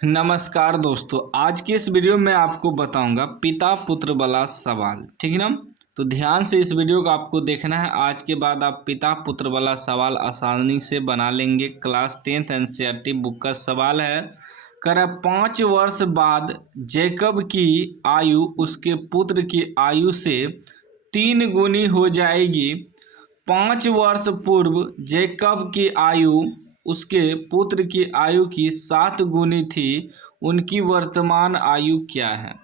नमस्कार दोस्तों, आज की इस वीडियो में आपको बताऊंगा पिता पुत्र वाला सवाल। ठीक है ना। तो ध्यान से इस वीडियो को आपको देखना है। आज के बाद आप पिता पुत्र वाला सवाल आसानी से बना लेंगे। क्लास 10th एनसीईआरटी बुक का सवाल है। कर 5 वर्ष बाद जैकब की आयु उसके पुत्र की आयु से 3 गुनी हो जाएगी। 5 वर्ष पूर्व जैकब की आयु उसके पुत्र की आयु की 7 गुनी थी। उनकी वर्तमान आयु क्या है।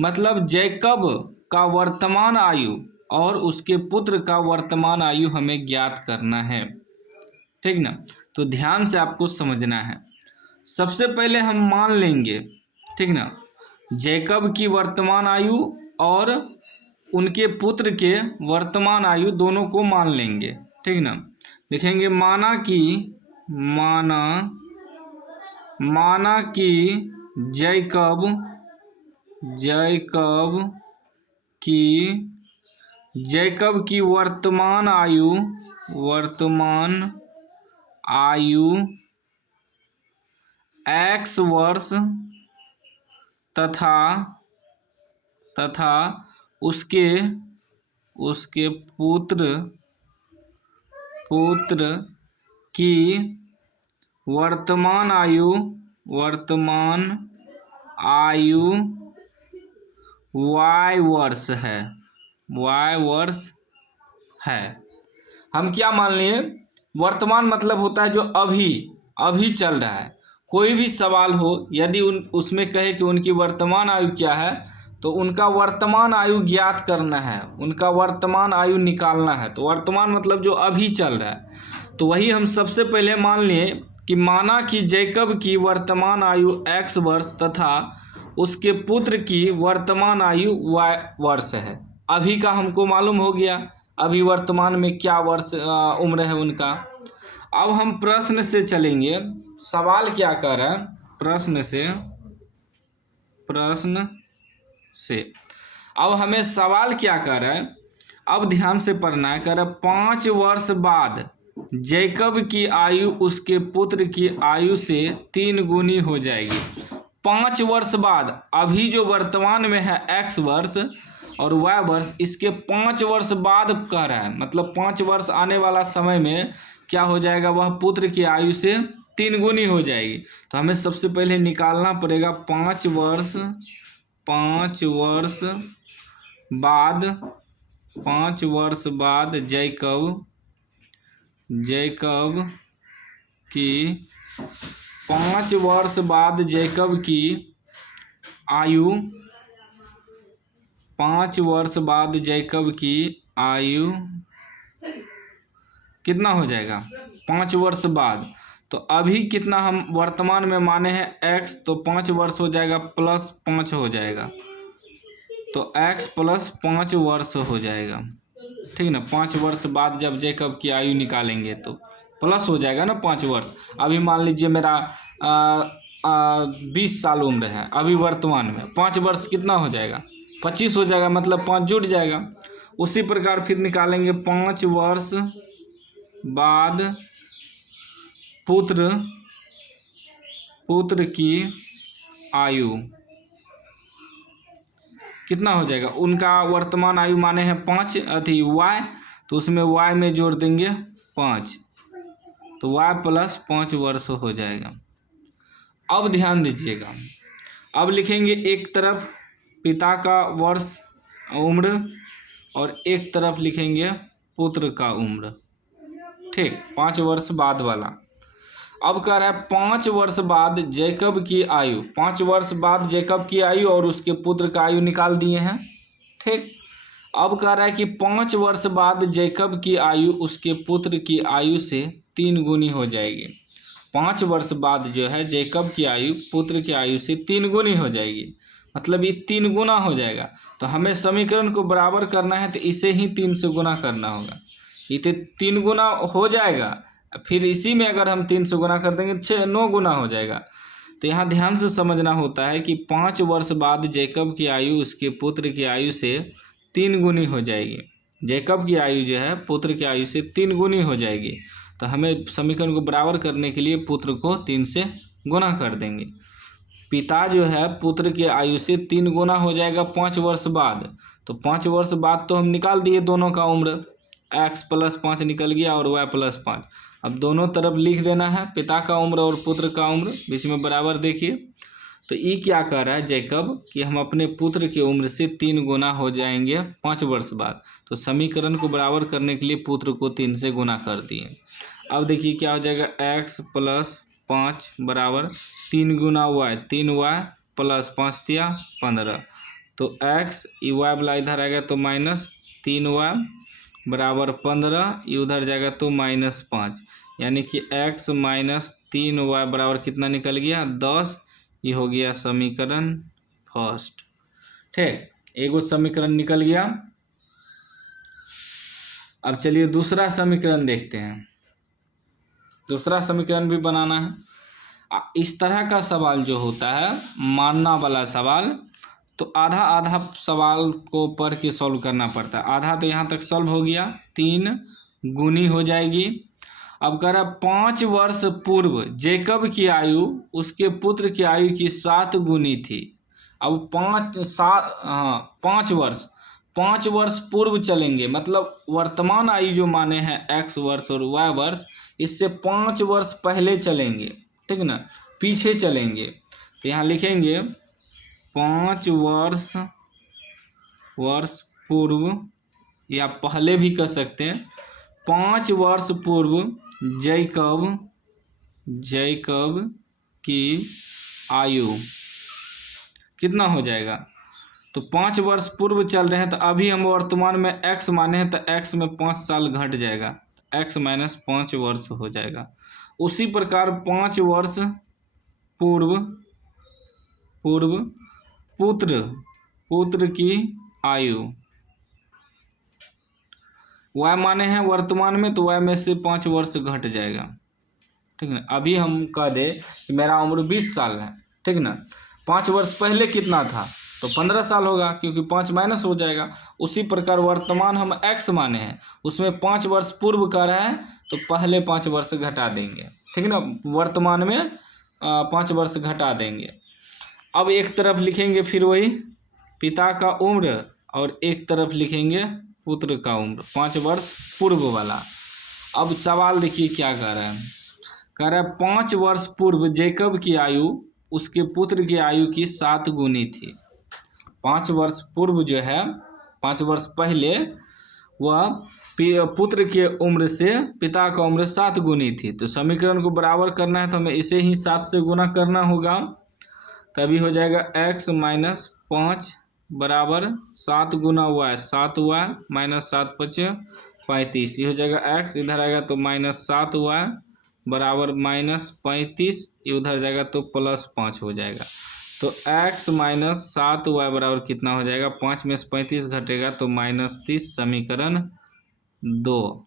मतलब जैकब का वर्तमान आयु और उसके पुत्र का वर्तमान आयु हमें ज्ञात करना है। ठीक ना। तो ध्यान से आपको समझना है। सबसे पहले हम मान लेंगे, ठीक ना, जैकब की वर्तमान आयु और उनके पुत्र के वर्तमान आयु दोनों को मान लेंगे। ठीक ना। लिखेंगे माना कि जैकब की वर्तमान आयु x वर्ष तथा उसके पुत्र की वर्तमान आयु y वर्ष है। हम क्या मान लिए, वर्तमान मतलब होता है जो अभी चल रहा है। कोई भी सवाल हो, यदि उसमें कहे कि उनकी वर्तमान आयु क्या है, तो उनका वर्तमान आयु ज्ञात करना है, उनका वर्तमान आयु निकालना है। तो वर्तमान मतलब जो अभी चल रहा है। तो वही हम सबसे पहले मान लिए कि माना कि जैकब की वर्तमान आयु x वर्ष तथा उसके पुत्र की वर्तमान आयु y वर्ष है। अभी का हमको मालूम हो गया, अभी वर्तमान में क्या वर्ष उम्र है उनका। अब हम प्रश्न से चलेंगे। सवाल क्या कर रहा है, प्रश्न से अब हमें सवाल क्या कर रहा है, अब ध्यान से पढ़ना है। कर 5 वर्ष बाद जैकब की आयु उसके पुत्र की आयु से 3 गुनी हो जाएगी। 5 वर्ष बाद, अभी जो वर्तमान में है x वर्ष और y वर्ष, इसके 5 वर्ष बाद कह रहा है। मतलब 5 वर्ष आने वाला समय में क्या हो जाएगा, वह पुत्र की आयु से 3 गुनी हो जाएगी। तो हमें सबसे पहले निकालना पड़ेगा 5 वर्ष बाद जैकब की 5 वर्ष बाद जैकब की आयु 5 वर्ष बाद जैकब की आयु कितना हो जाएगा 5 वर्ष बाद। तो अभी कितना हम वर्तमान में माने हैं x, तो 5 वर्ष हो जाएगा प्लस 5 हो जाएगा, तो x प्लस 5 वर्ष हो जाएगा। ठीक ना। 5 वर्ष बाद जब जैकब की आयु निकालेंगे तो प्लस हो जाएगा ना 5 वर्ष। अभी मान लीजिए मेरा 20 साल उम्र है अभी वर्तमान में, 5 वर्ष कितना हो जाएगा 25 हो जाएगा, मतलब 5 जुट जाएगा। उसी प्रकार फिर निकालेंगे 5 वर्ष बाद पुत्र की आयु कितना हो जाएगा, उनका वर्तमान आयु माने हैं 5 y, तो उसमें y में जोड़ देंगे 5, तो y प्लस 5 वर्ष हो जाएगा। अब ध्यान दीजिएगा, अब लिखेंगे एक तरफ पिता का वर्ष उम्र और एक तरफ लिखेंगे पुत्र का उम्र। ठीक, 5 वर्ष बाद वाला। अब कह रहा है 5 वर्ष बाद जैकब की आयु, 5 वर्ष बाद जैकब की आयु और उसके पुत्र का आयु निकाल दिए हैं। ठीक। अब कह रहा है कि 5 वर्ष बाद जैकब की आयु उसके पुत्र की आयु से 3 गुनी हो जाएगी। 5 वर्ष बाद जो है जैकब की आयु पुत्र की आयु से 3 गुनी हो जाएगी, मतलब ये 3 गुना हो जाएगा। तो हमें समीकरण को बराबर करना है, तो इसे ही 3 से गुना करना होगा। ये तो 3 गुना हो जाएगा, फिर इसी में अगर हम 3 से गुना कर देंगे 9 गुना हो जाएगा। तो यहाँ ध्यान से समझना होता है कि 5 वर्ष बाद जैकब की आयु उसके पुत्र की आयु से 3 गुनी हो जाएगी। जैकब की आयु जो है पुत्र की आयु से 3 गुनी हो जाएगी। तो हमें समीकरण को बराबर करने के लिए पुत्र को 3 से गुना कर देंगे। पिता जो है पुत्र के आयु से 3 गुना हो जाएगा 5 वर्ष बाद। तो 5 वर्ष बाद तो हम निकाल दिए दोनों का उम्र, x + 5 निकल गया और y + 5। अब दोनों तरफ लिख देना है, पिता का उम्र और पुत्र का उम्र, बीच में बराबर देखिए। तो ये क्या कह रहा है जैकब कि हम अपने पुत्र की उम्र से 3 गुना हो जाएंगे 5 वर्ष बाद। तो समीकरण को बराबर करने के लिए पुत्र को 3 से गुना कर दिए। अब देखिए क्या हो जाएगा, x + 5 बराबर 3 गुना y, 3y + 5 दिया 15। तो x y वाला इधर आएगा तो -3y बराबर 15, ये उधर जाएगा तो -5, यानी कि x - 3y बराबर कितना निकल गया, 10। ये हो गया समीकरण फर्स्ट। ठीक, एगो समीकरण निकल गया। अब चलिए दूसरा समीकरण देखते हैं। दूसरा समीकरण भी बनाना है। इस तरह का सवाल जो होता है मानना वाला सवाल, तो आधा आधा सवाल को पढ़ के सॉल्व करना पड़ता है। आधा तो यहाँ तक सॉल्व हो गया, 3 गुनी हो जाएगी। अब कह रहा 5 वर्ष पूर्व जैकब की आयु उसके पुत्र की आयु की 7 गुनी थी। अब 5 वर्ष पूर्व चलेंगे, मतलब वर्तमान आयु जो माने हैं x वर्ष और y वर्ष, इससे 5 वर्ष पहले चलेंगे, ठीक ना, पीछे चलेंगे। तो यहाँ लिखेंगे 5 वर्ष पूर्व, या पहले भी कह सकते हैं। 5 वर्ष पूर्व जैकब की आयु कितना हो जाएगा, तो 5 वर्ष पूर्व चल रहे हैं, तो अभी हम वर्तमान में x माने हैं, तो x में 5 साल घट जाएगा, x - 5 वर्ष हो जाएगा। उसी प्रकार 5 वर्ष पूर्व पुत्र की आयु, y माने हैं वर्तमान में, तो y में से 5 वर्ष घट जाएगा, ठीक ना। अभी हम कह दे कि मेरा उम्र 20 साल है, ठीक ना, 5 वर्ष पहले कितना था, तो 15 साल होगा, क्योंकि 5 माइनस हो जाएगा। उसी प्रकार वर्तमान हम x माने हैं, उसमें 5 वर्ष पूर्व का रहा है, तो पहले 5 वर्ष घटा देंगे, ठीक ना, वर्तमान में 5 वर्ष घटा देंगे। अब एक तरफ लिखेंगे फिर वही पिता का उम्र, और एक तरफ लिखेंगे पुत्र का उम्र, 5 वर्ष पूर्व वाला। अब सवाल देखिए क्या कह रहा है, कह रहा है 5 वर्ष पूर्व जैकब की आयु उसके पुत्र की आयु की 7 गुनी थी। 5 वर्ष पूर्व जो है, 5 वर्ष पहले, वह पुत्र के उम्र से पिता का उम्र 7 गुनी थी। तो समीकरण को बराबर करना है तो हमें इसे ही 7 से गुना करना होगा, तभी हो जाएगा x - 5 बराबर 7 गुना y, 7y - 7 × 5 = 35। ये हो जाएगा x, इधर आएगा तो -7y बराबर -35, ये उधर जाएगा तो +5 हो जाएगा। तो x - 7y बराबर कितना हो जाएगा, 5 में से 35 घटेगा तो -30, समीकरण 2,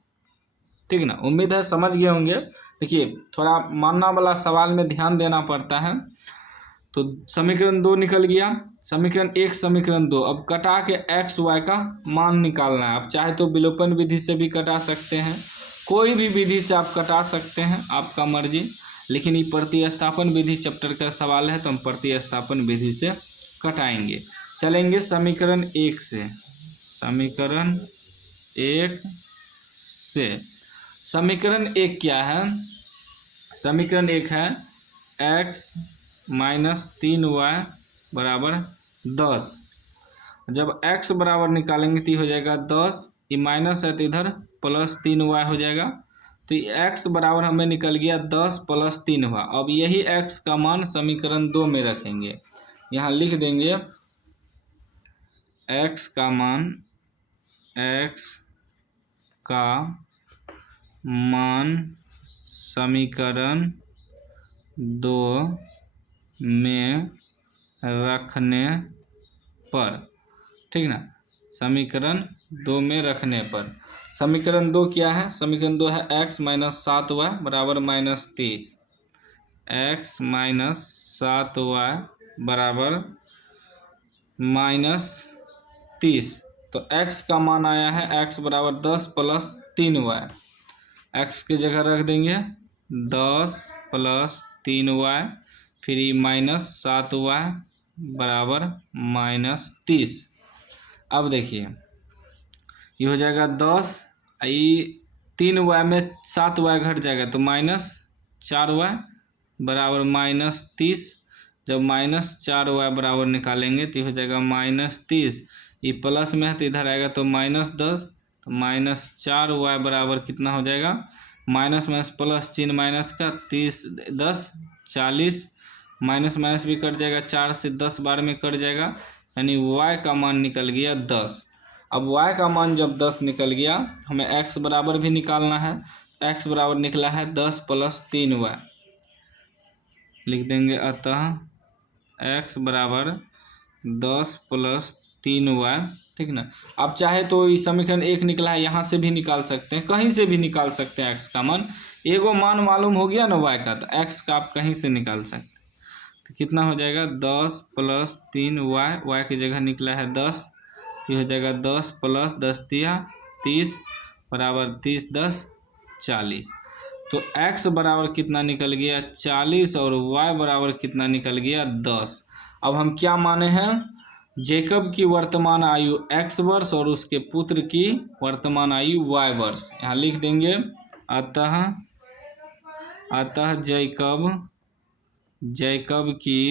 ठीक ना। उम्मीद है समझ गए होंगे। देखिए थोड़ा मानना वाला सवाल में ध्यान देना पड़ता है। तो समीकरण 2 निकल गया, समीकरण 1 समीकरण 2। अब कटा के x y का मान निकालना है। आप चाहे तो विलोपन विधि से भी कटा सकते हैं, कोई भी विधि से आप कटा सकते हैं, आपका मर्जी। लेकिन ये प्रतिस्थापन विधि चैप्टर का सवाल है, तो हम प्रतिस्थापन विधि से कटाएंगे। चलेंगे समीकरण 1 से, समीकरण 1 से। समीकरण 1 क्या है, समीकरण 1 है x - 3y बराबर 10। जब x बराबर निकालेंगे तो हो जाएगा 10, ये माइनस है तो इधर +3y हो जाएगा। तो ये x बराबर हमें निकल गया 10 + 3y। अब यही x का मान समीकरण 2 में रखेंगे, यहाँ लिख देंगे x का मान समीकरण 2 में रखने पर, ठीक ना, समीकरण 2 में रखने पर। समीकरण 2 क्या है, समीकरण 2 है x - 7y बराबर -30, x - 7y बराबर -30। तो x का मान आया है, x बराबर 10 + 3y, x की जगह रख देंगे 10 + 3y, फिर ये -7y बराबर -30। अब देखिए ये हो जाएगा 10, ये 3y में 7y घट जाएगा तो -4y बराबर -30। जब -4y बराबर निकालेंगे तो ये हो जाएगा -30। ये प्लस में है तो इधर आएगा तो -10, तो -4y बराबर कितना हो जाएगा, माइनस माइनस प्लस चिन्ह माइनस का, 30 10 40, माइनस माइनस भी कट जाएगा, 4 से 10 बार में कट जाएगा, यानी y का मान निकल गया 10। अब y का मान जब 10 निकल गया हमें x बराबर भी निकालना है। x बराबर निकला है 10 + 3y, लिख देंगे अतः x बराबर 10 + 3y, ठीक ना। आप चाहे तो इस समीकरण 1 निकला है यहाँ से भी निकाल सकते हैं, कहीं से भी निकाल सकते हैं x का मान। एगो मान मालूम हो गया ना y का, तो x का आप कहीं से निकाल सकते हैं। तो कितना हो जाएगा 10 + 3y, y की जगह निकला है 10, तो हो जाएगा 10 + 10 × 30 बराबर 30 × 10 40। तो x बराबर कितना निकल गया 40 और y बराबर कितना निकल गया 10। अब हम क्या माने हैं, जेकब की वर्तमान आयु x वर्ष और उसके पुत्र की वर्तमान आयु y वर्ष। यहाँ लिख देंगे अतः जेकब की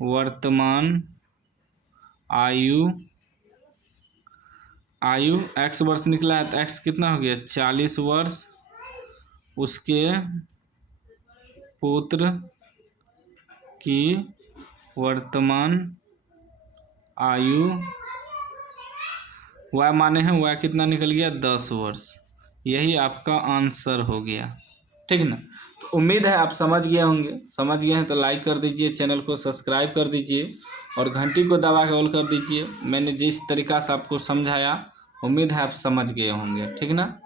वर्तमान आयु x वर्ष निकला है तो x कितना हो गया 40 वर्ष, उसके पुत्र की वर्तमान आयु y माने हैं, y कितना निकल गया 10 वर्ष। यही आपका आंसर हो गया, ठीक ना। तो उम्मीद है आप समझ गए होंगे। समझ गए हैं तो लाइक कर दीजिए, चैनल को सब्सक्राइब कर दीजिए और घंटी को दबा के ऑल कर दीजिए। मैंने जिस तरीक़ा से आपको समझाया उम्मीद है आप समझ गए होंगे, ठीक ना।